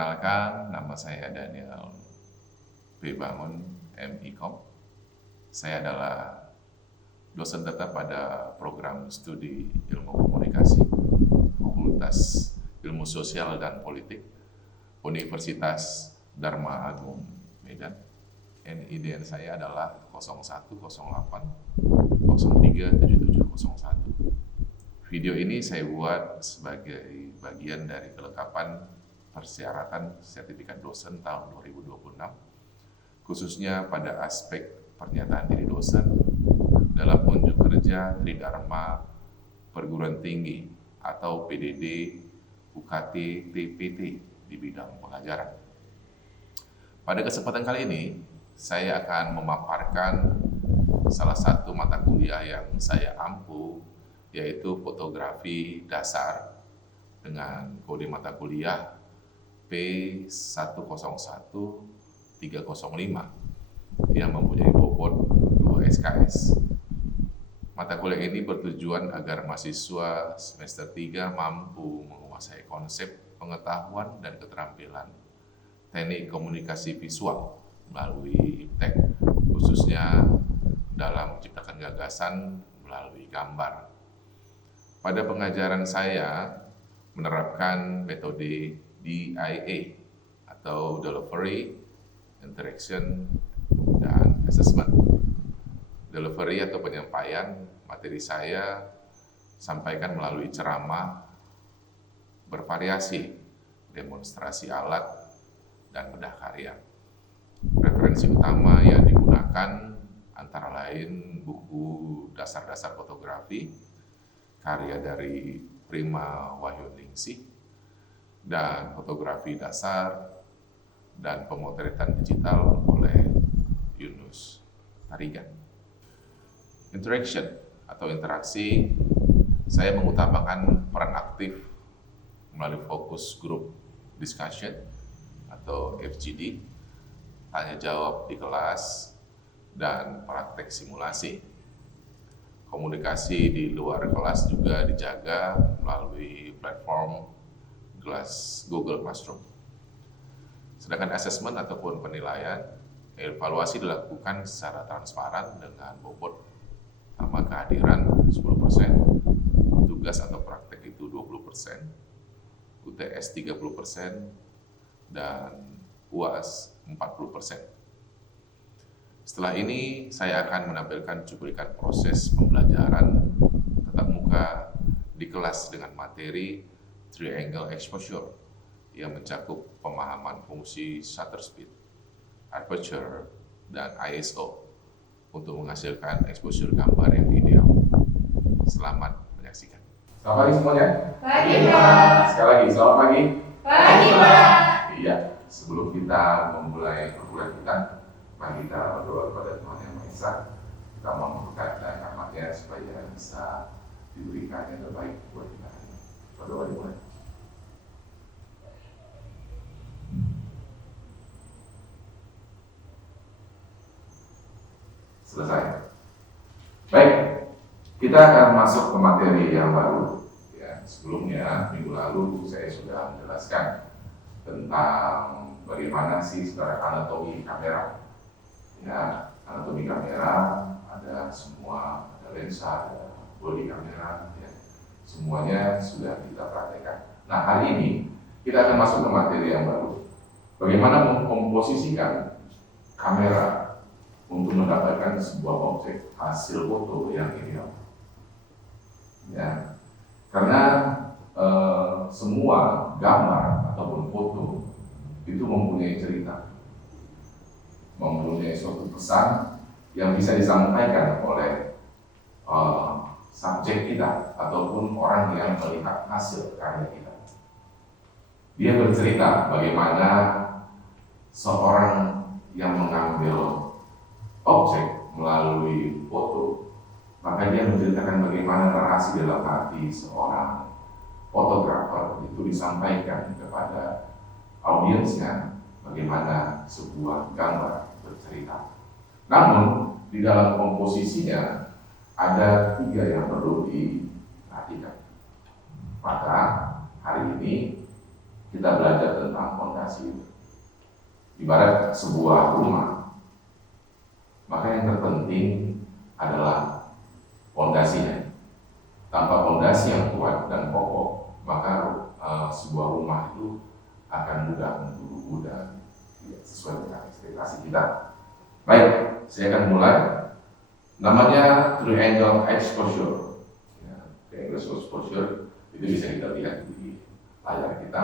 Perkenalkan, nama saya Daniel P. Bangun, MIKOM. Saya adalah dosen tetap pada program studi ilmu komunikasi, Fakultas Ilmu Sosial dan Politik, Universitas Dharma Agung, Medan. NIDN saya adalah 0108037701. Video ini saya buat sebagai bagian dari kelengkapan persyaratan sertifikat dosen tahun 2026, khususnya pada aspek pernyataan diri dosen dalam unjuk kerja Tridharma Perguruan Tinggi atau PDD UKT TPT di bidang pengajaran. Pada kesempatan kali ini, saya akan memaparkan salah satu mata kuliah yang saya ampu, yaitu fotografi dasar dengan kode mata kuliah P101305 yang mempunyai bobot 2 SKS. Mata kuliah ini bertujuan agar mahasiswa semester 3 mampu menguasai konsep pengetahuan dan keterampilan teknik komunikasi visual melalui IPTEK, khususnya dalam menciptakan gagasan melalui gambar. Pada pengajaran saya menerapkan metode DIA atau Delivery, Interaction, dan Assessment. Delivery atau penyampaian materi saya sampaikan melalui ceramah bervariasi, demonstrasi alat, dan bedah karya. Referensi utama yang digunakan antara lain buku dasar-dasar fotografi, karya dari Prima Wahyuningsih, dan fotografi dasar dan pemotretan digital oleh Yunus Tarigan. Interaction atau interaksi, saya mengutamakan peran aktif melalui focus group discussion atau FGD, tanya jawab di kelas, dan praktek simulasi. Komunikasi di luar kelas juga dijaga melalui platform Google Classroom. Sedangkan assessment ataupun penilaian, evaluasi dilakukan secara transparan dengan bobot sama kehadiran 10%, tugas atau praktek itu 20%, UTS 30%, dan UAS 40%. Setelah ini, saya akan menampilkan cuplikan proses pembelajaran tatap muka di kelas dengan materi Triangle Exposure yang mencakup pemahaman fungsi shutter speed, aperture, dan ISO untuk menghasilkan exposure gambar yang ideal. Selamat menyaksikan. Selamat pagi semuanya. Pagi, Pak. Sekali lagi, selamat pagi. Pagi, Pak. Iya, sebelum kita memulai perkuliahan kita, mari kita berdoa kepada Tuhan Yang Maha Esa. Kita membuka rahmat-Nya supaya bisa diberikan yang terbaik buat kita. Berdoa dimulai. Selesai. Baik, kita akan masuk ke materi yang baru. Ya, sebelumnya minggu lalu saya sudah menjelaskan tentang bagaimana sih sebenarnya anatomi kamera. Ya, anatomi kamera ada semua, ada lensa, ada bodi kamera, ya. Semuanya sudah kita praktekkan. Nah, hari ini kita akan masuk ke materi yang baru. Bagaimana memposisikan kamera untuk mendapatkan sebuah objek hasil foto yang ideal. Ya, karena semua gambar ataupun foto itu mempunyai cerita, mempunyai suatu pesan yang bisa disampaikan oleh subjek kita ataupun orang yang melihat hasil karya kita. Dia bercerita bagaimana seorang yang mengambil objek melalui foto, maka dia menceritakan bagaimana narasi dalam hati seorang fotografer itu disampaikan kepada audiensnya, bagaimana sebuah gambar bercerita. Namun di dalam komposisinya ada 3 yang perlu diperhatikan. Maka hari ini kita belajar tentang fondasi. Ibarat sebuah rumah, maka yang terpenting adalah fondasinya. Tanpa fondasi yang kuat dan kokoh, maka sebuah rumah itu akan mudah mengguru dan tidak sesuai dengan ekspektasi kita. Baik, saya akan mulai. Namanya triangle exposure. Ya, triangle exposure itu bisa kita lihat di layar kita.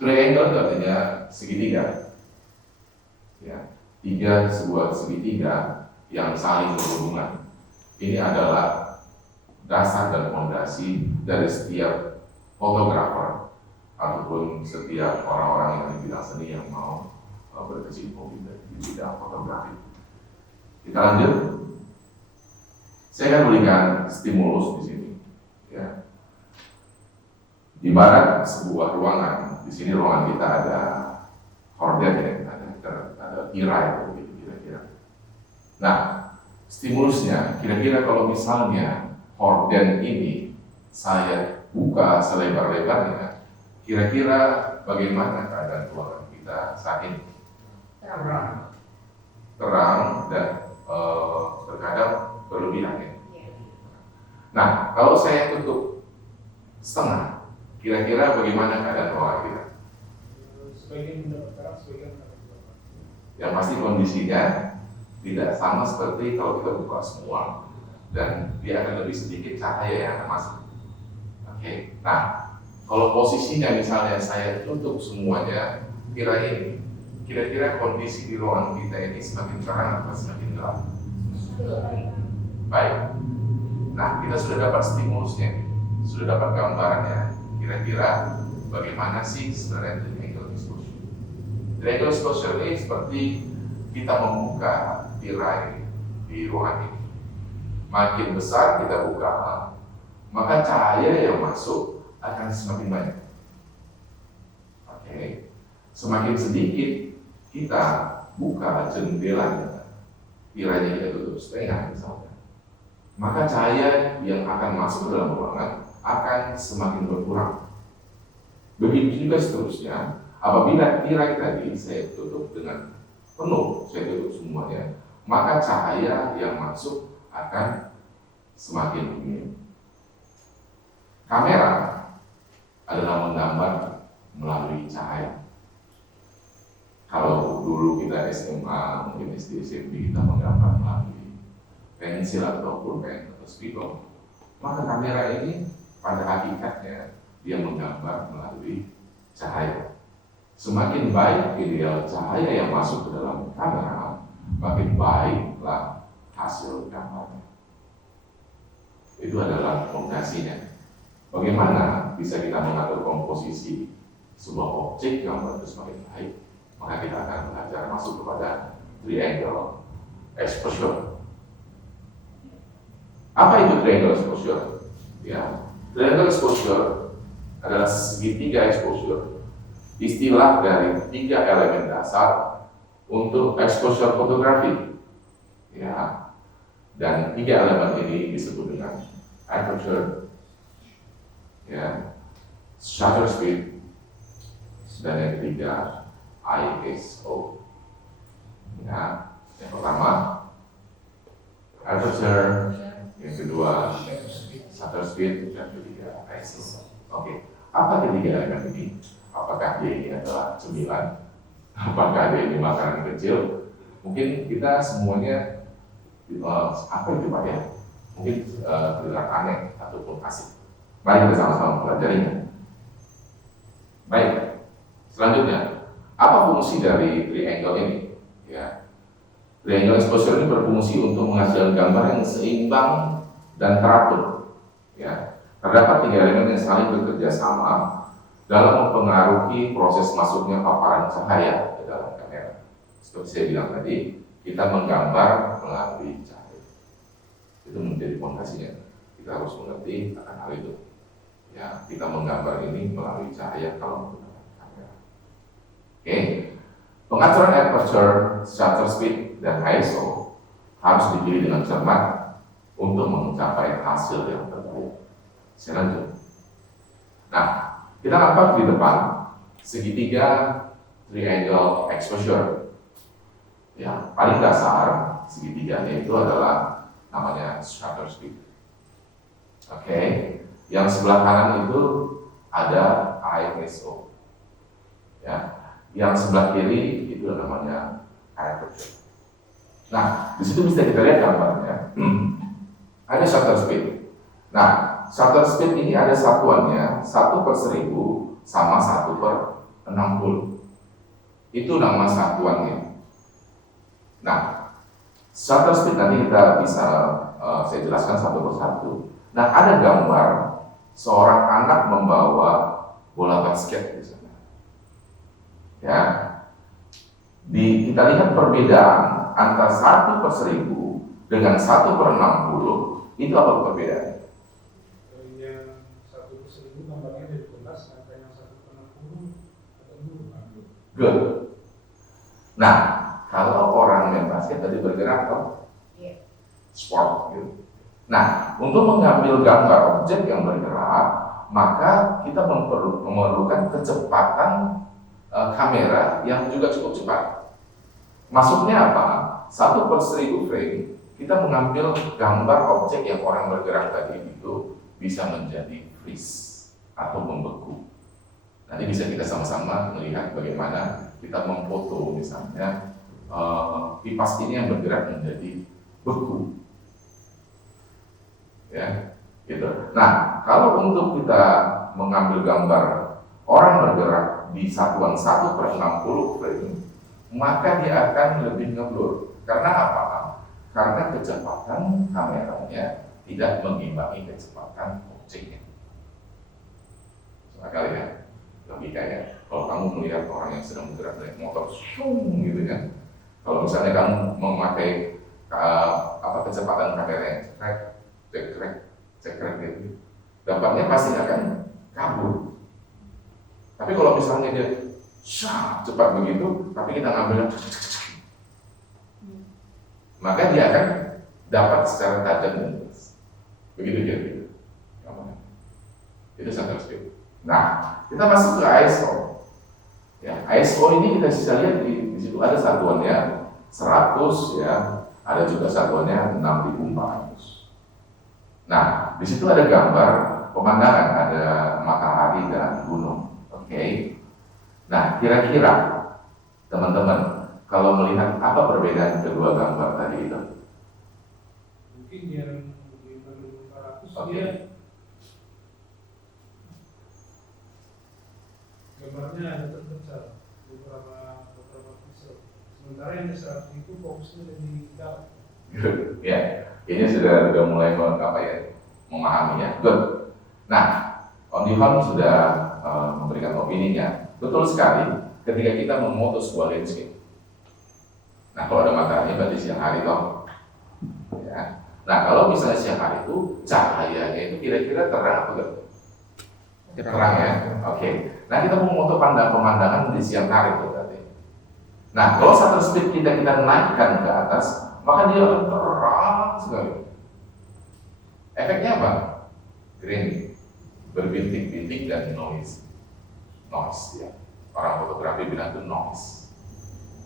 Triangle itu artinya segitiga. Ya, sebuah segitiga yang saling berhubungan. Ini adalah dasar dan fondasi dari setiap fotografer ataupun setiap orang-orang yang di bidang seni yang mau berkecimpung di bidang fotografi. Kita lanjut. Saya akan berikan stimulus di sini. Ya. Di barat sebuah ruangan, di sini ruangan kita ada horden ya, ada tirai begitu kira-kira. Nah, stimulusnya kira-kira kalau misalnya horden ini saya buka selebar-lebarnya, kira-kira bagaimana keadaan ruangan kita saat ini? Terang dan terkadang berlebihan ya. Nah, kalau saya tutup setengah, kira-kira bagaimana keadaan ruangan kita? Sebagian mendapat terang, sebagian mendapat gelap. Yang pasti kondisinya tidak sama seperti kalau kita buka semua, dan dia akan lebih sedikit cahaya yang akan masuk. Oke. Nah, kalau posisinya misalnya saya tutup semuanya, kira-kira kondisi di ruangan kita ini semakin terang atau semakin gelap? Baik. Nah, kita sudah dapat stimulusnya, sudah dapat gambarannya. Kira-kira bagaimana sih sebenarnya triangle exposure? Triangle exposure ini seperti kita membuka tirai di ruangan ini. Makin besar kita buka, maka cahaya yang masuk akan semakin banyak. Oke. Semakin sedikit kita buka jendelanya, tirainya kita tutup setengah misalnya, maka cahaya yang akan masuk ke dalam ruangan akan semakin berkurang. Begitu juga seterusnya, apabila tirai tadi saya tutup dengan penuh, saya tutup semuanya, maka cahaya yang masuk akan semakin minim. Kamera adalah menggambar melalui cahaya. Kalau dulu kita SMA, mungkin SD, SMP, kita menggambar melalui pensil ataupun pen atau spidol, maka kamera ini pada hakikatnya dia menggambar melalui cahaya. Semakin baik ideal cahaya yang masuk ke dalam kamera, makin baiklah hasil gambarnya. Itu adalah fondasinya. Bagaimana bisa kita mengatur komposisi sebuah objek gambar itu semakin baik? Maka kita akan belajar masuk kepada triangle exposure. Apa itu triangle exposure? Ya, triangle exposure adalah segitiga exposure, istilah dari 3 elemen dasar untuk exposure fotografi. Ya, dan 3 elemen ini disebut dengan aperture, ya, shutter speed, dan yang ketiga ISO. Ya, yang pertama aperture, yang kedua shutter speed, dan ketiga ISO. Oke, apa ketiga elemen ini? Apakah dia ini adalah cemilan? Apakah dia ini makanan kecil? Mungkin kita semuanya apa itu Pak ya? Mungkin terdengar aneh ataupun asik. Mari kita sama-sama pelajarinya. Baik, selanjutnya, apa fungsi dari triangle ini? Ya, triangle exposure ini berfungsi untuk menghasilkan gambar yang seimbang dan teratur. Ya, terdapat 3 elemen yang saling bekerja sama dalam mempengaruhi proses masuknya paparan cahaya ke dalam kamera. Seperti saya bilang tadi, kita menggambar melalui cahaya. Itu menjadi fondasinya. Kita harus mengerti akan hal itu. Ya, kita menggambar ini melalui cahaya kalau menggunakan kamera. Oke, pengaturan aperture, shutter speed, dan ISO harus dipilih dengan cermat untuk mencapai hasil yang terbaik. Saya lanjut. Nah, kita nampak di depan segitiga triangle exposure. Ya, paling dasar segitiganya itu adalah namanya shutter speed. Oke, yang sebelah kanan itu ada ISO. Ya, yang sebelah kiri itu namanya aperture. Nah, di situ bisa kita lihat gambarnya. Ada shutter speed. Nah, shutter speed ini ada satuannya 1/1000 sama 1/60. Itu nama satuannya. Nah, shutter speed nanti kita bisa saya jelaskan satu persatu. Nah, ada gambar seorang anak membawa bola basket di sana. Ya, kita lihat perbedaan antara 1/1000 dengan 1/60 itu apa perbedaannya? Yang 1/1000 gambarnya dari jelas, angka yang 1/60 atau bukan? Good. Nah, kalau orang main basket tadi bergerak toh, sport gitu. Nah, untuk mengambil gambar objek yang bergerak, maka kita memerlukan kecepatan kamera yang juga cukup cepat. Maksudnya apa? 1/1000 frame kita mengambil gambar objek yang orang bergerak tadi itu bisa menjadi freeze atau membeku. Nanti bisa kita sama-sama melihat bagaimana kita memfoto misalnya kipas ini yang bergerak menjadi beku. Ya, gitu. Nah, kalau untuk kita mengambil gambar orang bergerak di satuan 1/60 frame, maka dia akan lebih ngeblur. Karena apa? Karena kecepatan kameranya tidak mengimbangi kecepatan objeknya. Soalnya kali ya, logikanya. Kalau kamu melihat orang yang sedang bergerak naik motor, shung, gitu kan. Kalau misalnya kamu memakai kecepatan kamera yang cekrek gitu, dampaknya pasti akan kabur. Tapi kalau misalnya dia cepat begitu, tapi kita ngambil, maka dia akan dapat secara tajam dan jelas. Begitu dia gitu. Itu shutter speed. Nah, kita masuk ke ISO. Ya, ISO ini kita bisa lihat di situ ada satuannya 100 ya, ada juga satuannya 6400. Nah, di situ ada gambar pemandangan, ada matahari dan gunung. Oke. Nah, kira-kira teman-teman kalau melihat apa perbedaan kedua gambar tadi itu? Mungkin yang di 6400 Oke. dia gambarnya ada terpecah beberapa pixel. Sementara yang di 100 itu fokusnya lebih dalam. Good. Ya, ini sudah mulai memahami ya. Good. Nah, Om Divan sudah memberikan opininya. Betul sekali. Ketika kita memoto sebuah landscape. Nah, kalau ada matahari berarti siang hari toh. Ya. Nah, kalau misalnya siang hari itu cahayanya itu kira-kira terang atau enggak? Terang ya. Oke. Nah, kita mau foto pemandangan di siang hari itu berarti. Nah, kalau shutter speed kita naikkan ke atas, maka dia akan terang sekali. Efeknya apa? Green, berbintik-bintik dan noise ya. Orang fotografi bilang itu noise.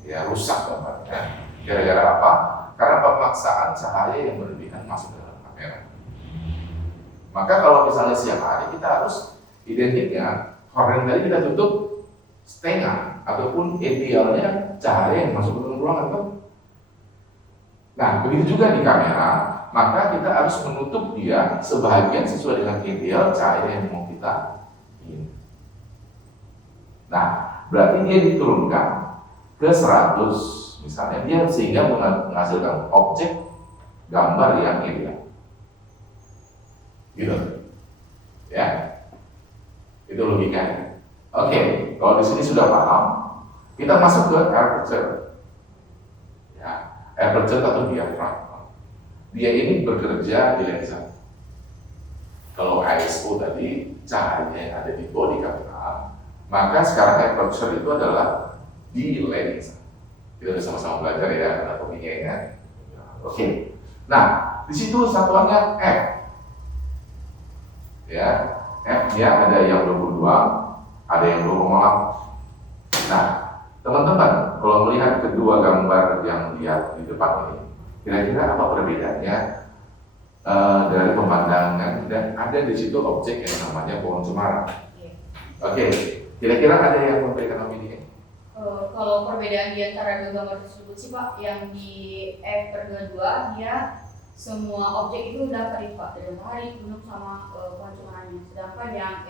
Ya, rusak gambarnya. Gara-gara apa? Karena pemaksaan cahaya yang berlebihan masuk ke dalam kamera. Maka kalau misalnya siang hari kita harus identiknya horden tadi kita tutup setengah ataupun idealnya cahaya yang masuk ke dalam ruangan kan. Nah, begitu juga di kamera, maka kita harus menutup dia sebahagian sesuai dengan ideal cahaya yang mau kita ingin. Nah, berarti dia diturunkan ke 100 misalnya, dia sehingga menghasilkan objek gambar yang ideal. Gitu. Ya. Itu logikanya. Oke, kalau di sini sudah paham, kita masuk ke aperture. Ya, aperture atau diafragma. Dia ini bekerja di lensa. Kalau ISO tadi cahaya yang ada di body kamera, maka sekarang aperture itu adalah di lensa. Kita sudah sama-sama belajar ya anatominya ya. Oke. Nah, di situ satuannya F. Ya, F-nya ada yang 22, ada yang 2,8. Nah, teman-teman, kalau melihat kedua gambar yang lihat di depan ini, kira-kira apa perbedaannya dari pemandangan dan ada di situ objek yang namanya pohon cemara. Oke, kira-kira ada yang memberikan opini? Kalau perbedaan di antara dua gambar tersebut sih Pak, yang di F/22 dia semua objek itu udah terlihat Pak, dari matahari, gunung sama pohon cemaranya. Sedangkan yang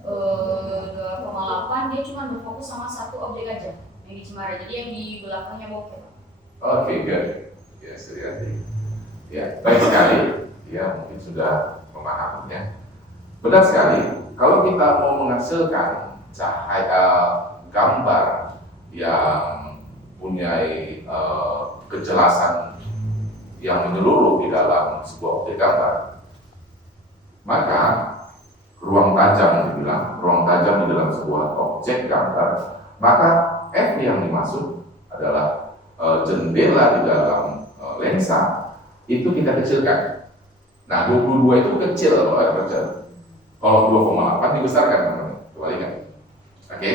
F/2,8 dia cuma berfokus sama satu objek aja yang di Cemara, jadi yang di belakangnya bokeh Pak. Oke, good. Ya, Suryati. Ya, baik sekali. Ya, mungkin sudah memahaminya. Benar sekali. Kalau kita mau menghasilkan cahaya gambar yang punya kejelasan yang menyeluruh di dalam sebuah objek gambar, maka ruang tajam dibilang, ruang tajam di dalam sebuah objek gambar, maka F yang dimaksud adalah jendela di dalam lensa itu kita kecilkan. Nah, 22 itu kecil kalau aperture. Kalau 2,8 dibesarkan, kebalikan. Oke.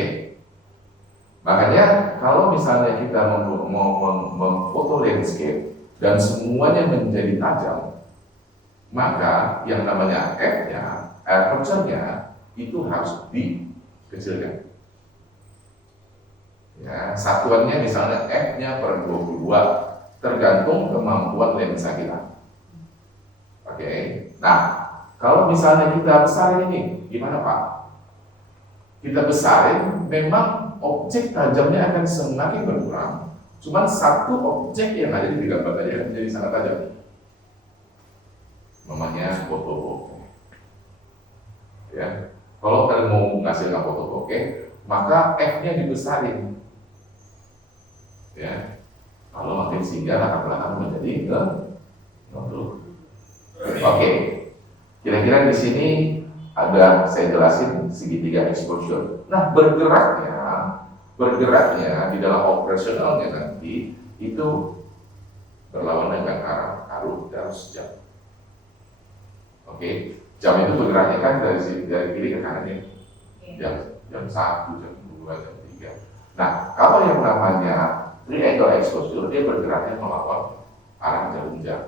Makanya kalau misalnya kita memfoto landscape dan semuanya menjadi tajam, maka yang namanya F-nya, aperture-nya itu harus dikecilkan. Ya, satuannya misalnya F-nya per 22, tergantung kemampuan lensa kita. Oke. Nah, kalau misalnya kita besarin ini, gimana Pak? Kita besarin, memang objek tajamnya akan semakin berkurang. Cuman satu objek yang ada di gambar tadi akan menjadi sangat tajam. Namanya foto bokeh. Ya, kalau kalian mau menghasilkan foto bokeh, maka F-nya dibesarin. Ya, kalau makin singgah latar belakang menjadi nol. Oke, kira-kira di sini ada saya jelasin segitiga exposure. Nah, bergeraknya di dalam operasionalnya nanti itu berlawanan dengan arus jam. Oke, jam itu bergeraknya kan dari kiri ke kanan ya. Jam 1, jam 2, jam 3. Nah, kalau yang namanya triangle exposure dia bergeraknya melawan arah jarum jam.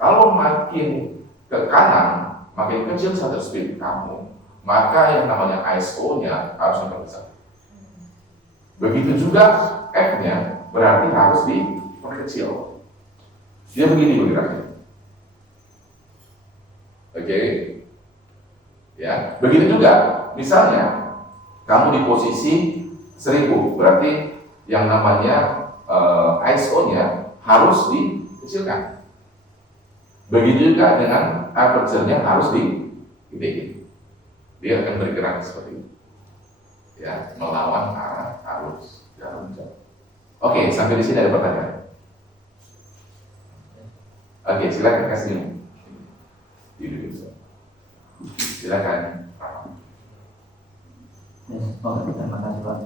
Kalau makin ke kanan, makin kecil shutter speed kamu, maka yang namanya ISO-nya harus diperbesar. Begitu juga F-nya berarti harus diperkecil. Dia begini bergeraknya. Oke. Ya, begitu juga misalnya kamu di posisi 1000, berarti yang namanya ISO-nya harus dikecilkan. Begitu juga dengan aperture-nya harus digedein. Dia akan bergerak seperti itu. Ya, melawan arus jarum jam. Oke, sampai di sini ada pertanyaan. Oke, silakan kasih silakan. Oke, terima kasih Pak.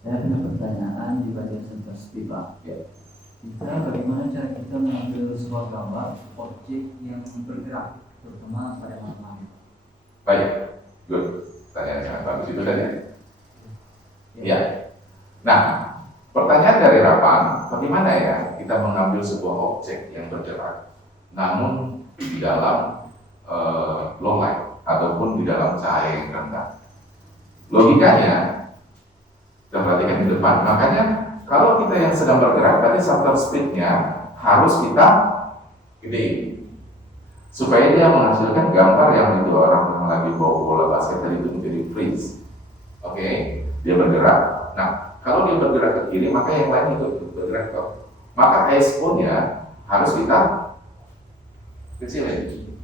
Saya punya pertanyaan di bagian sensitif Pak. Kita bagaimana cara kita mengambil sebuah gambar objek yang bergerak, terutama pada malam hari? Baik, good. Pertanyaan sangat bagus itu tadi. Ya. Nah, pertanyaan dari Rapan, bagaimana ya kita mengambil sebuah objek yang bergerak, namun di dalam low light ataupun di dalam cahaya yang rendah? Logikanya, kita perhatikan di depan. Makanya kalau kita yang sedang bergerak, berarti shutter speed-nya harus kita gedein supaya dia menghasilkan gambar yang itu orang yang lagi bawa bola basket tadi itu menjadi freeze. Oke, dia bergerak. Nah, kalau dia bergerak ke kiri, maka yang lain itu bergerak ke. Maka ISO-nya harus kita kecilin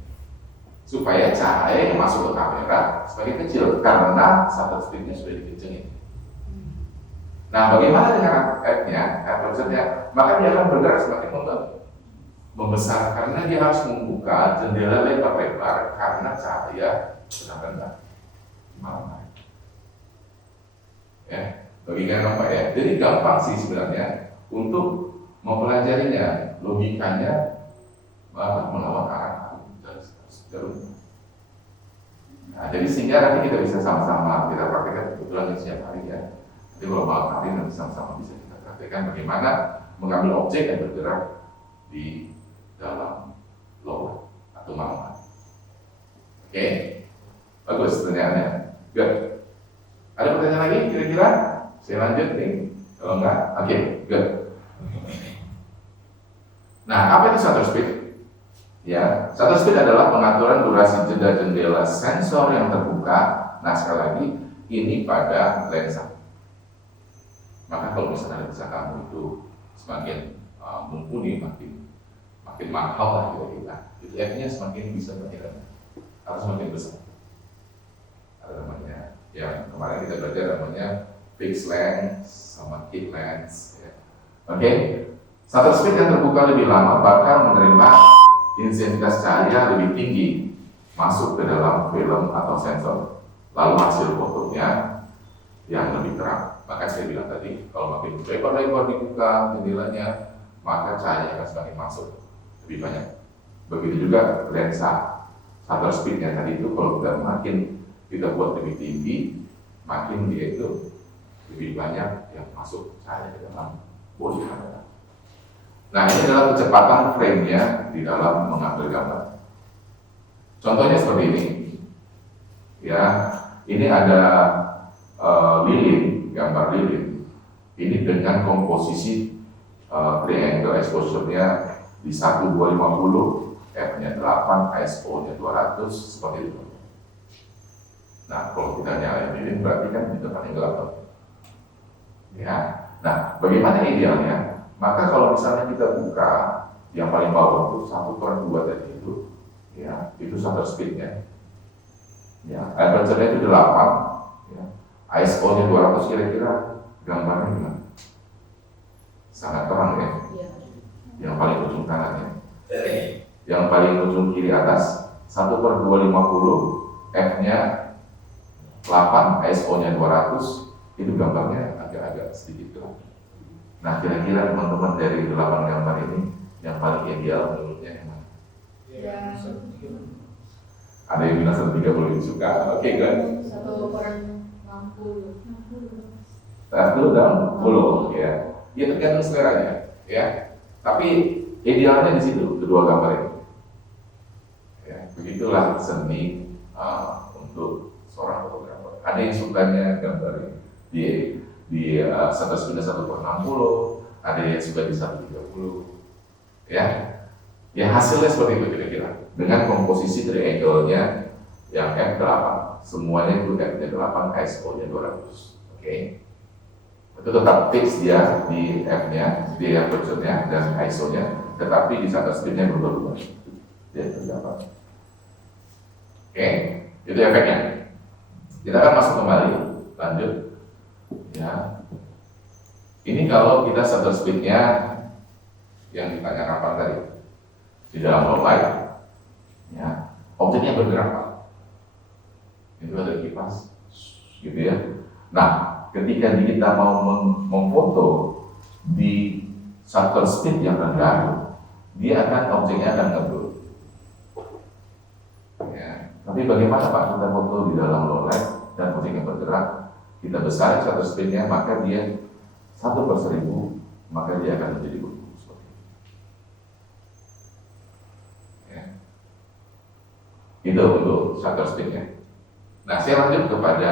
supaya cahaya yang masuk ke kamera semakin kecil karena shutter speed-nya sudah dikecilin. Nah, bagaimana dengan F-nya, aperture-nya? Maka dia akan bergerak semakin membesar karena dia harus membuka jendela lebar-lebar karena cahaya sedang rendah malam hari. Ya, logikanya Pak ya. Jadi gampang sih sebenarnya untuk mempelajarinya, logikanya melawan arah jarum. Nah, jadi sehingga nanti kita bisa sama-sama kita praktekkan kebetulan setiap hari ya. Jadi kalau malam hari nanti sama-sama bisa kita praktekkan bagaimana mengambil objek yang bergerak di dalam low atau malam hari. Oke, bagus pertanyaannya. Good. Ada pertanyaan lagi kira-kira? Saya lanjut nih. Kalau enggak, oke, good. Nah, apa itu shutter speed? Ya, shutter speed adalah pengaturan durasi jeda jendela sensor yang terbuka. Nah, sekali lagi ini pada lensa. Maka kalau misalnya lensa kamu itu semakin mumpuni, makin mahal lah kira-kira. Itu F-nya semakin bisa berjalan atau semakin besar. Ada namanya, yang kemarin kita belajar namanya fixed lens sama kit lens. Ya. Oke, shutter speed yang terbuka lebih lama bakal menerima intensitas cahaya lebih tinggi masuk ke dalam film atau sensor. Lalu hasil fotonya yang lebih terang. Maka saya bilang tadi, kalau makin lebar-lebar dibuka jendelanya, maka cahaya akan semakin masuk lebih banyak. Begitu juga lensa shutter speednya tadi itu, kalau kita makin kita buat lebih tinggi, makin dia itu lebih banyak yang masuk cahaya ke dalam bodi kamera. Nah, ini adalah kecepatan frame-nya di dalam mengambil gambar. Contohnya seperti ini. Ya, ini ada lilin, gambar lilin. Ini dengan komposisi triangle exposure-nya di 1250, F-nya 8, ISO-nya 200, seperti itu. Nah, kalau kita nyalain lilin berarti kan di depan yang gelap. Ya. Nah, bagaimana idealnya? Maka kalau misalnya kita buka yang paling bawah itu 1/2 tadi itu, ya, itu shutter speed-nya. Ya, aperture-nya itu 8, ya. ISO-nya 200, kira-kira gambarnya gimana? Sangat terang ya. Iya. Yang paling ujung kanannya. Yang paling ujung kiri atas 1/250, F-nya 8, ISO-nya 200, itu gambarnya agak-agak sedikit gelap. Nah, kira-kira teman-teman dari 8 gambar ini yang paling ideal menurutnya yang mana? Ya. Ada yang bilang 130 lebih suka. Oke, kan? 1/60. Dulu dalam 10 ya. Ya tergantung seleranya, ya. Tapi idealnya di situ kedua gambar ini. Ya, begitulah seni untuk seorang fotografer. Ada yang sukanya gambar di shutter speed 1/60, ada yang suka di 1/30, ya. Ya hasilnya seperti itu kira-kira. Dengan komposisi triangle-nya yang F8, semuanya itu F-nya 8, ISO-nya 200. Oke. Itu tetap fix dia di F-nya, di aperture-nya dan ISO-nya, tetapi di shutter speed-nya berubah-ubah. Dia terdapat. Oke, itu efeknya. Kita akan masuk kembali, lanjut. Ya, ini kalau kita shutter speed-nya yang ditanya kapan tadi di dalam low light, ya, objeknya bergerak, itu ada kipas, gitu ya. Nah, ketika kita mau memfoto di shutter speed yang rendah, dia objeknya akan ngebul. Ya, tapi bagaimana Pak kita foto di dalam low light dan objeknya bergerak? Kita besar shutter speed-nya, maka dia 1/1000, maka dia akan menjadi bunyi seperti ini. Ya. Itu untuk shutter speed-nya. Nah, saya lanjut kepada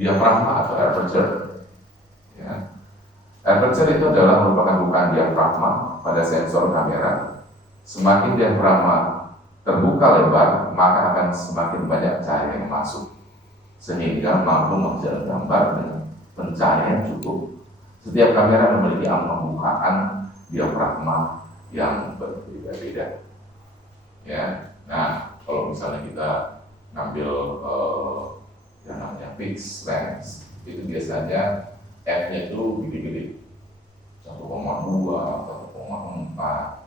diafragma atau aperture. Ya. Aperture itu adalah merupakan bukaan diafragma pada sensor kamera. Semakin diafragma terbuka lebar, maka akan semakin banyak cahaya yang masuk, sehingga mampu mengejar gambar dengan pencahayaan cukup. Setiap kamera memiliki ambang bukaan diafragma yang berbeda-beda. Ya, nah kalau misalnya kita ngambil yang namanya fixed lens, itu biasanya F-nya itu gede-gede, 1,2, 1,4,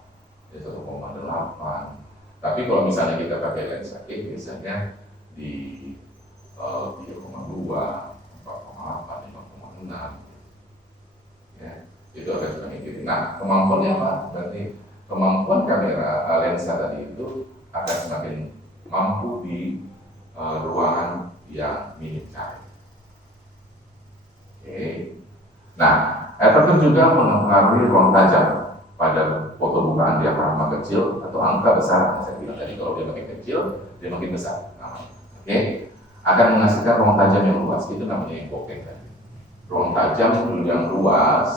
1,8. Tapi kalau misalnya kita pakai lensa X, biasanya di 3,2, 4,8, 5,6, ya, itu akan semakin gede. Nah, kemampuannya apa? Berarti kemampuan kamera lensa tadi itu akan semakin mampu di ruangan yang minim cahaya. Oke. Nah, aperture juga mempengaruhi ruang tajam pada foto bukaan diafragma kecil atau angka besar. Saya bilang tadi kalau dia makin kecil, dia makin besar. Oke. Akan menghasilkan ruang tajam yang luas. Itu namanya yang bokeh tadi. Ruang tajam yang luas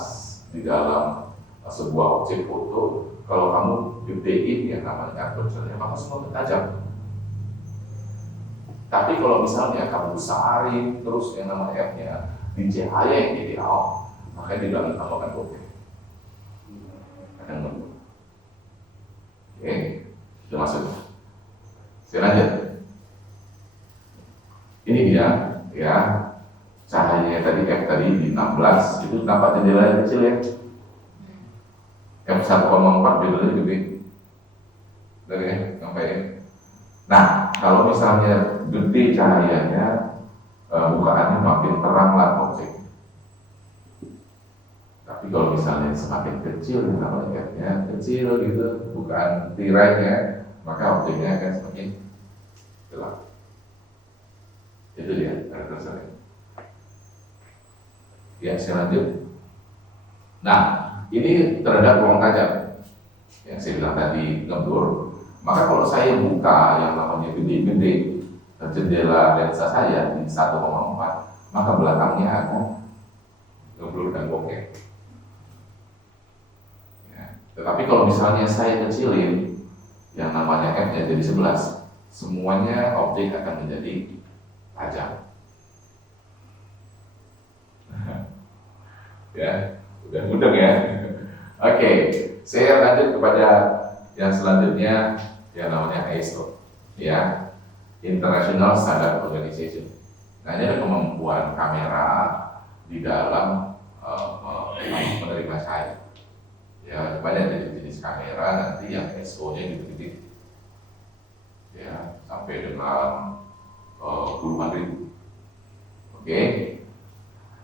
di dalam sebuah objek foto. Kalau kamu gedein yang namanya aperture, maka semua tajam. Tapi kalau misalnya kamu besarin terus yang namanya F-nya di cahaya yang ideal, maka dia bilang kamu akan bokeh. Akan nunggu. Oke, itu maksudnya. Saya lanjut. Ini dia, ya cahayanya tadi F tadi di 16 itu nampak jendela kecil ya. F 1,4 jendelanya gede. Dari ya, sampai ya. Nah, kalau misalnya gede cahayanya, bukaannya makin terang lah objek. Tapi kalau misalnya semakin kecil, namanya F-nya kecil gitu, bukaan tirainya, maka objeknya akan semakin gelap. Itu dia karakteristiknya. Ya, saya lanjut. Nah, ini terhadap ruang tajam yang saya bilang tadi ngeblur. Maka kalau saya buka yang namanya gede-gede jendela lensa saya di 1,4, maka belakangnya akan ngeblur dan bokeh. Ya. Tetapi kalau misalnya saya kecilin yang namanya F-nya jadi 11, semuanya objek akan menjadi tajam. Ya, udah mudeng ya. Oke, saya lanjut kepada yang selanjutnya yang namanya ISO, ya, International Standard Organization. Nah, ini ada kemampuan kamera di dalam menerima cahaya. Ya, banyak jenis kamera nanti yang ISO-nya gitu-gitu, ya, sampai dengan puluhan ribu. Oke.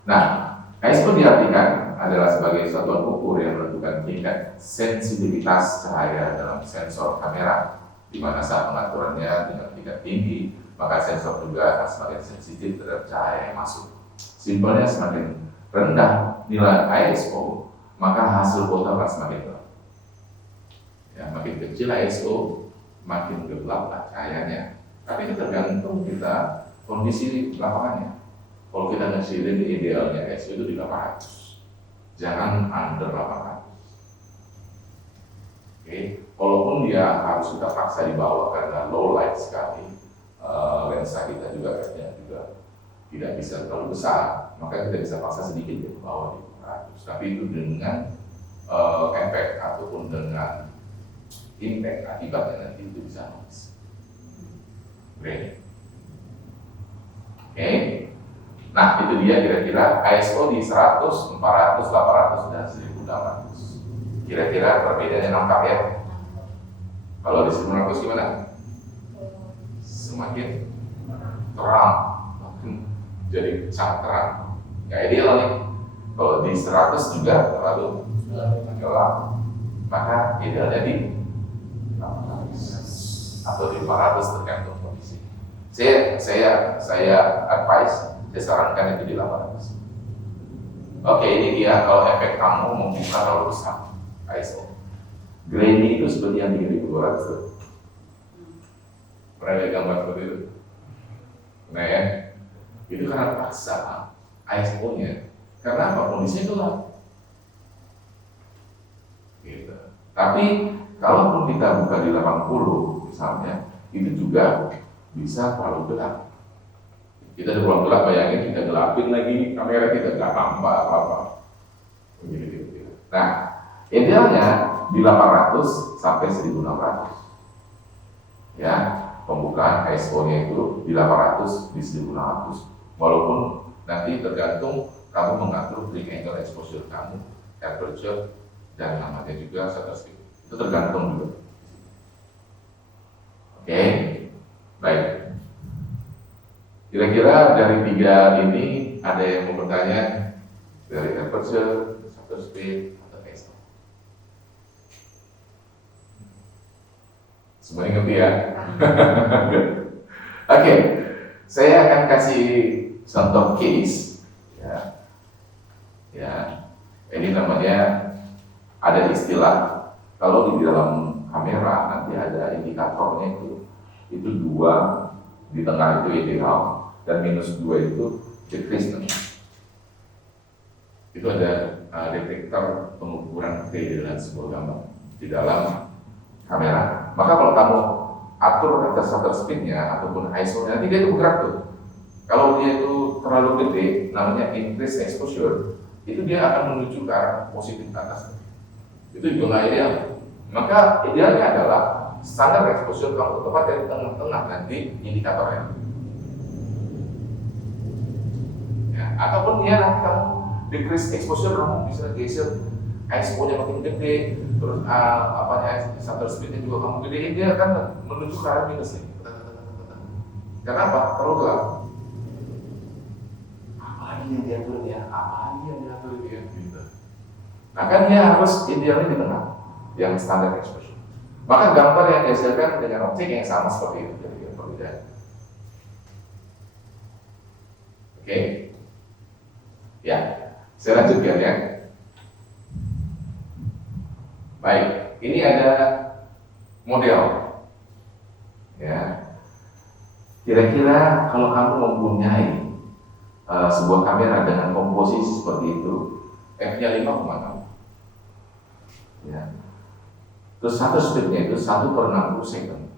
Nah, ISO diartikan adalah sebagai satuan ukur yang menentukan tingkat sensitivitas cahaya dalam sensor kamera, di mana saat pengaturannya dengan tingkat tinggi, maka sensor juga akan semakin sensitif terhadap cahaya yang masuk. Simpelnya, semakin rendah nilai ISO, maka hasil foto akan semakin gelap. Ya, makin kecil ISO, makin gelap cahayanya. Tapi itu tergantung kita kondisi lapangannya. Kalau kita ngecilin idealnya ISO itu di 800, jangan under 800. Oke, walaupun dia harus kita paksa di bawah karena low light sekali, lensa kita juga tidak bisa terlalu besar, maka kita bisa paksa sedikit ke bawah di 800. Tapi itu dengan efek ataupun dengan impact akibatnya nanti itu bisa noise. Oke. Nah, itu dia kira-kira ISO di 100, 400, 800, dan 1800. Kira-kira perbedaannya nampak ya? Kalau di 1900 gimana? Semakin terang, jadi sangat terang. Nggak ideal nih. Kalau di 100 juga terlalu gelap, maka idealnya di 800 atau di 400 tergantung kondisi. Saya advice, saya sarankan itu di 800. Oke, ini dia kalau efek kamu membuka terlalu besar ISO. Grainy itu seperti yang di 1200. Pernah lihat gambar seperti itu? Nah ya, itu karena paksa ISO-nya. Karena apa? Kondisinya gelap. Gitu. Tapi kalaupun kita buka di 80 misalnya, itu juga bisa terlalu gelap. Kita di ruang gelap, bayangin kita gelapin lagi kamera kita, nggak nampak apa-apa. Begitu. Nah, idealnya di 800 sampai 1600. Ya, pembukaan ISO-nya itu di 800 di 1600. Walaupun nanti tergantung kamu mengatur free angle exposure kamu, aperture, dan namanya juga shutter speed. Itu tergantung juga. Oke, baik. Kira-kira dari 3 ini ada yang mau bertanya dari aperture, shutter speed, atau ISO? Semuanya ngerti ya? Oke, saya akan kasih contoh case. Ya, ya. Ini namanya ada istilah kalau di dalam kamera nanti ada indikatornya itu 2, di tengah itu ideal dan -2 itu decrease. Itu ada detektor pengukuran keadilan sebuah gambar di dalam kamera. Maka kalau kamu atur atas shutter speed-nya ataupun ISO-nya, nanti dia itu bergerak tuh. Kalau dia itu terlalu gede, namanya increase exposure, itu dia akan menuju ke arah positif ke atas. Itu juga nggak ideal. Maka idealnya adalah standar exposure kamu tepat dari tengah-tengah nanti indikatornya. Ya, ataupun dia nanti kamu decrease exposure, kamu bisa geser ISO-nya makin gede, terus shutter speed-nya juga kamu gedein, dia akan menuju ke arah minus nih. Karena apa? Terlalu gelap. Apa lagi yang diatur ya? Apa lagi yang diatur dia? Gitu. Nah kan dia harus idealnya di tengah, yang standar exposure. Maka gambar yang dihasilkan dengan objek yang sama seperti itu, jadi perbedaan. Oke, ya, saya lanjutkan ya. Baik, ini ada model. Ya, kira-kira kalau kamu mempunyai sebuah kamera dengan komposisi seperti itu, f-nya 5,6. Ya. Terus shutter speed-nya itu 1/60 second.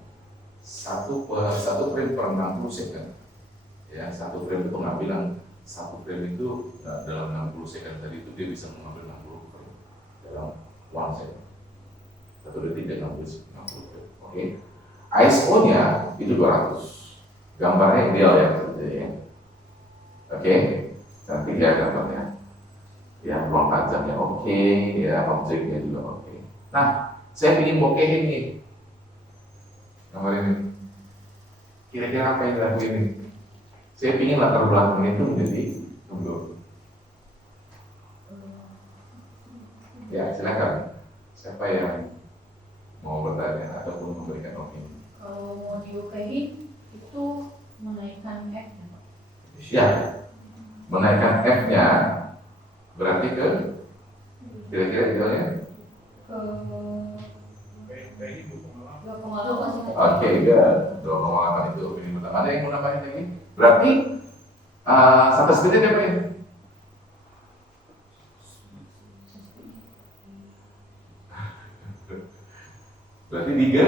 1 frame per 60 second. Ya, 1 frame itu pengambilan 1 frame itu dalam 60 second tadi itu dia bisa mengambil 60 frame dalam 1 second. 1 detik dan 60 frame. Oke. ISO-nya itu 200. Gambarnya ideal ya, ya. Oke. Nanti lihat gambarnya. Ya, ruang tajamnya oke, ya objeknya juga oke. Nah, saya ingin bokehin nih gambar ini. Kira-kira apa yang dilakuin ini? Saya ingin latar belakangnya itu menjadi tunggu. Ya, silakan. Siapa yang mau bertanya ataupun memberikan opini? Kalau mau dibokehin itu menaikkan F-nya, Pak. Ya, menaikkan F-nya berarti ke kira-kira idealnya? Ke Baik, 2,8. 2,8. Oke, good. 2,8 itu opini pertama. Ada yang mau nambahin lagi? Berarti shutter speed-nya berapa ya? Berarti 3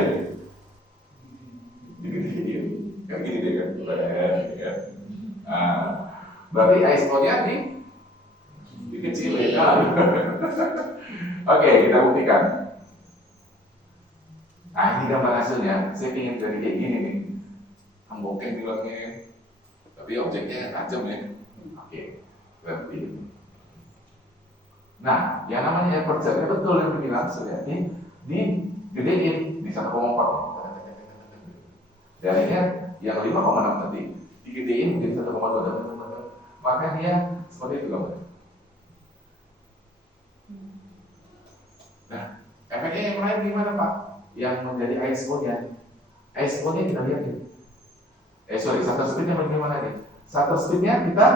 digede-gedein. Kayak gini deh kan? Ya. Berarti ISO-nya dikecilin. Oke, kita buktikan. Nah, ini gambar hasilnya. Saya ingin dari kayak gini nih. Bokeh bilangnya, tapi objeknya tajam ya. Oke, berarti. Nah, yang namanya aperture betul yang bilang sudah ini digedein di 1,4. Dan ini yang 5,6 tadi digedein di 1,2. Maka dia seperti itu gambarnya. Nah, efeknya yang lain gimana Pak? Yang menjadi ISO-nya. ISO-nya kita lihat nih. Shutter speed-nya bagaimana nih? Shutter speed-nya kita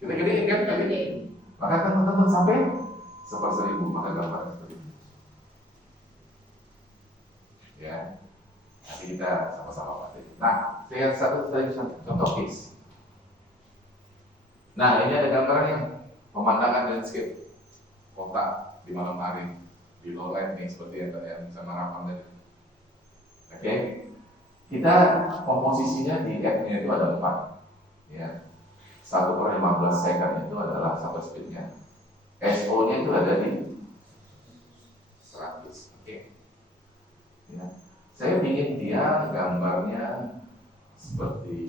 gedein kan tadi. Maka teman-teman sampai 1/1000 maka gambar seperti ini. Ya, nanti kita sama-sama pakai. Nah, saya satu contoh case. Nah, ini ada gambarnya, pemandangan landscape kota di malam hari di lowlight nih seperti yang tadi sama Rapan tadi. Oke. Kita komposisinya di F-nya itu ada 4 ya. 1/15 second itu adalah shutter speed-nya. SO-nya itu ada di 100. Oke. Ya. Saya ingin dia gambarnya seperti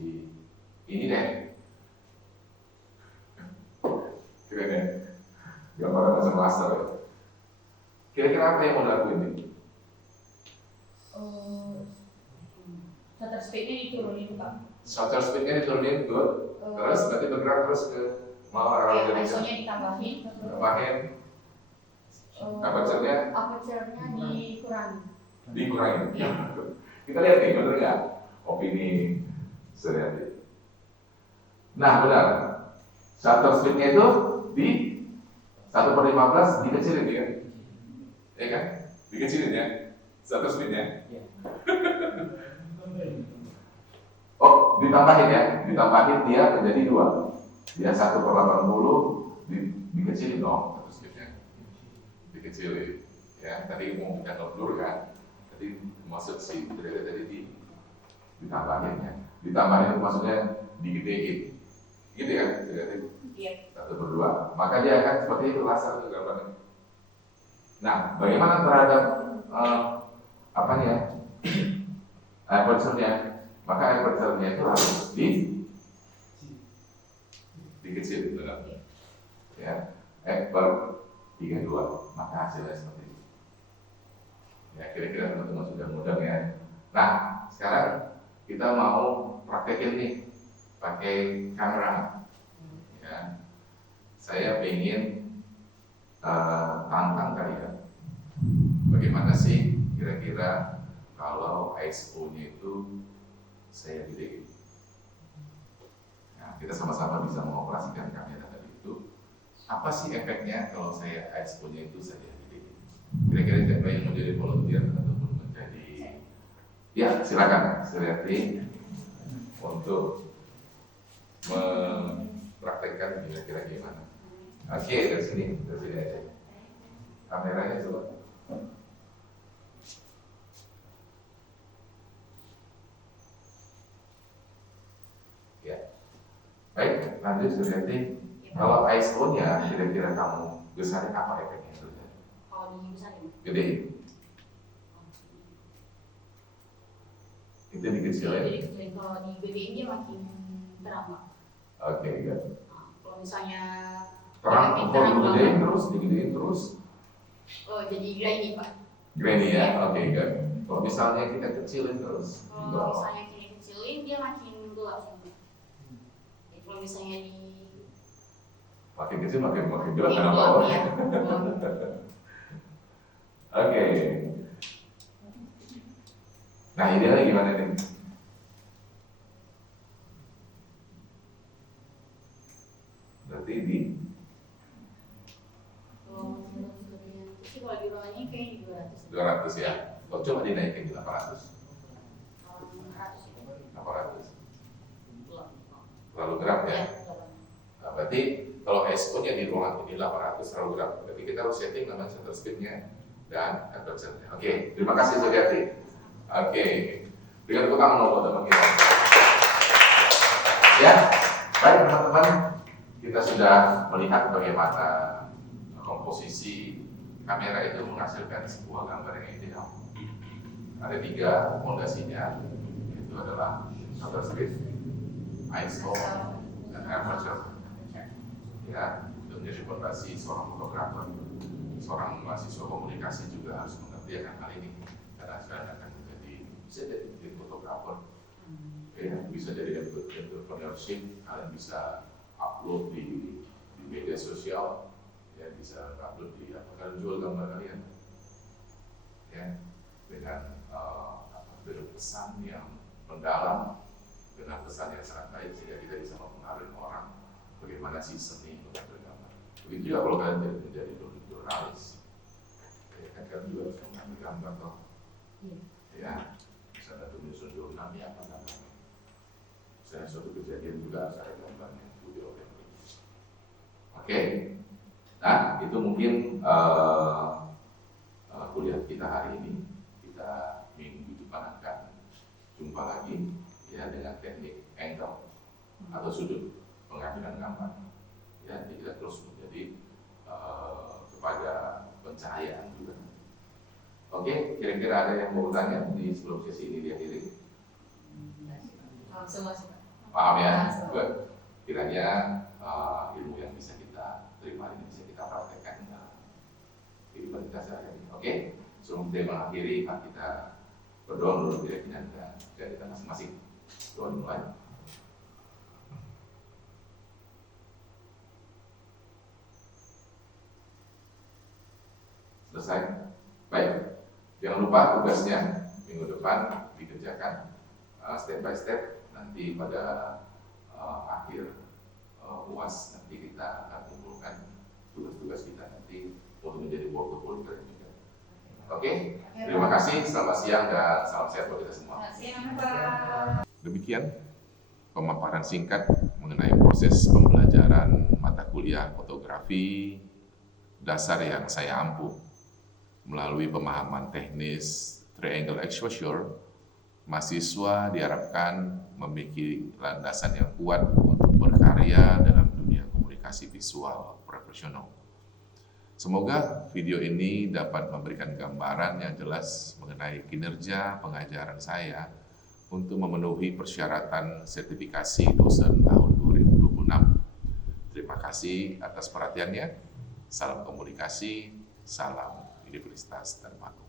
ini deh. Keren ya? Gambarnya macam laser ya. Kira-kira apa yang mau dilakuin ini? Shutter speed-nya diturunin, Pak. Shutter speed-nya diturunin, good. Terus berarti bergerak terus ke malah arah Ya, dari ISO-nya ditambahin. tambahin aperture-nya Aperture-nya dikurangi. Dikurangi. Kita lihat nih, bener nggak opini Suryati? Nah benar, shutter speednya itu di 1/15 dikecilin ya, ya kan? Dikecilin ya, shutter speednya. Oh, ditambahin ya, ditambahin dia menjadi 2. Dia 1/80 dikecilin dong shutter speednya, dikecilin. Ya, tadi mau kita ngeblur kan, tadi maksud si tadi ditambahin ya, ditambahin itu maksudnya digedein, gitu ya, Iya. 1/2. Maka dia akan seperti itu laser itu gambarnya. Nah, bagaimana terhadap apanya? Aperture-nya. Maka aperture-nya itu harus dikecil, benar. Ya, per 32. Maka hasilnya seperti itu. Ya, kira-kira teman-teman sudah mudah ya. Nah, sekarang kita mau praktekin nih pakai kamera. Ya, saya ingin tantang kalian. Bagaimana sih kira-kira kalau ISO-nya itu saya gedein? Nah, kita sama-sama bisa mengoperasikan kamera tadi itu. Apa sih efeknya kalau saya ISO-nya itu saya gedein? Kira-kira siapa yang mau jadi volunteer ataupun menjadi? Ya, silakan Suryati untuk mempraktekkan kira-kira gimana. Oke, dari sini aja. Kameranya coba. Ya, baik. Lanjut Suryati. Kalau ISO-nya kira-kira kamu besarin apa efeknya itu? Kalau dibesarin, Gede. Itu dikecilin. jadi kecilin. Kalau digedein dia makin terang, Pak. Oke, good. Nah, kalau misalnya Terang, makin kalau digedein banget, terus, digedein terus. oh jadi grainy, Pak. Grainy ya, oke, good. Kalau misalnya kita kecilin terus, di Kalau bawah. misalnya kini kecilin dia makin gelap sih. Ya, kalau misalnya di Makin kecil makin gelap makin karena gelap bawah. ya. Oke. Nah, idealnya gimana nih? Berarti di Kalau sih kalau di bawahnya kayak di 200. 200 ya. Kok coba dinaikin di 800? 100 itu 800. belum. Terlalu gelap ya. Ya, Nah, berarti kalau ISO-nya di ruangan ini 800 terlalu gelap. Berarti kita harus setting namanya shutter speed-nya dan aperture-nya. Oke, terima kasih Suryati. Oke. Dengan tepuk tangan buat teman kita. Ya, baik teman-teman, kita sudah melihat bagaimana komposisi kamera itu menghasilkan sebuah gambar yang ideal. Ada 3 fondasinya, itu adalah shutter speed, ISO, dan aperture. Ya, itu menjadi fondasi seorang fotografer. Seorang mahasiswa komunikasi juga harus mengerti akan hal ini, karena sekarang akan bisa jadi fotografer, ya, bisa jadi entrepreneurship, kalian bisa upload di media sosial, ya, bisa upload di kalian jual gambar kalian, ya, dengan dengan pesan yang mendalam, dengan pesan yang sangat baik sehingga kita bisa mempengaruhi orang bagaimana sih seni bergambar. Begitu juga kalau kalian menjadi jurnalis, ya kan kalian juga harus mengambil gambar toh, ya. Misalnya untuk menyusun jurnal ini apa namanya? Misalnya suatu kejadian juga harus ada gambarnya, video yang begini. Oke, nah itu mungkin kuliah kita hari ini. Kita minggu depan akan jumpa lagi ya dengan teknik angle atau sudut pengambilan gambar. Ya, jadi kita terus menjadi kepada pencahayaan juga. Oke, kira-kira ada yang mau bertanya di sebelum sesi ini diakhiri? semua sih, Pak. Paham ya? Good. Kiranya ilmu yang bisa kita terima ini bisa kita praktekkan dalam kehidupan kita sehari-hari. Oke, sebelum kita mengakhiri, kita berdoa dulu keyakinan dan kita masing-masing. Doa dimulai. Selesai? Baik. Jangan lupa tugasnya minggu depan dikerjakan step by step. Nanti pada akhir UAS nanti kita akan kumpulkan tugas-tugas kita nanti untuk menjadi portfolio juga. Oke, terima kasih. Selamat siang dan salam sehat buat kita semua. Selamat siang, Pak. Demikian pemaparan singkat mengenai proses pembelajaran mata kuliah fotografi dasar yang saya ampuh melalui pemahaman teknis triangle exposure. Mahasiswa diharapkan memiliki landasan yang kuat untuk berkarya dalam dunia komunikasi visual profesional. Semoga video ini dapat memberikan gambaran yang jelas mengenai kinerja pengajaran saya untuk memenuhi persyaratan sertifikasi dosen tahun 2026. Terima kasih atas perhatiannya. Salam komunikasi, salam Universitas Darmako.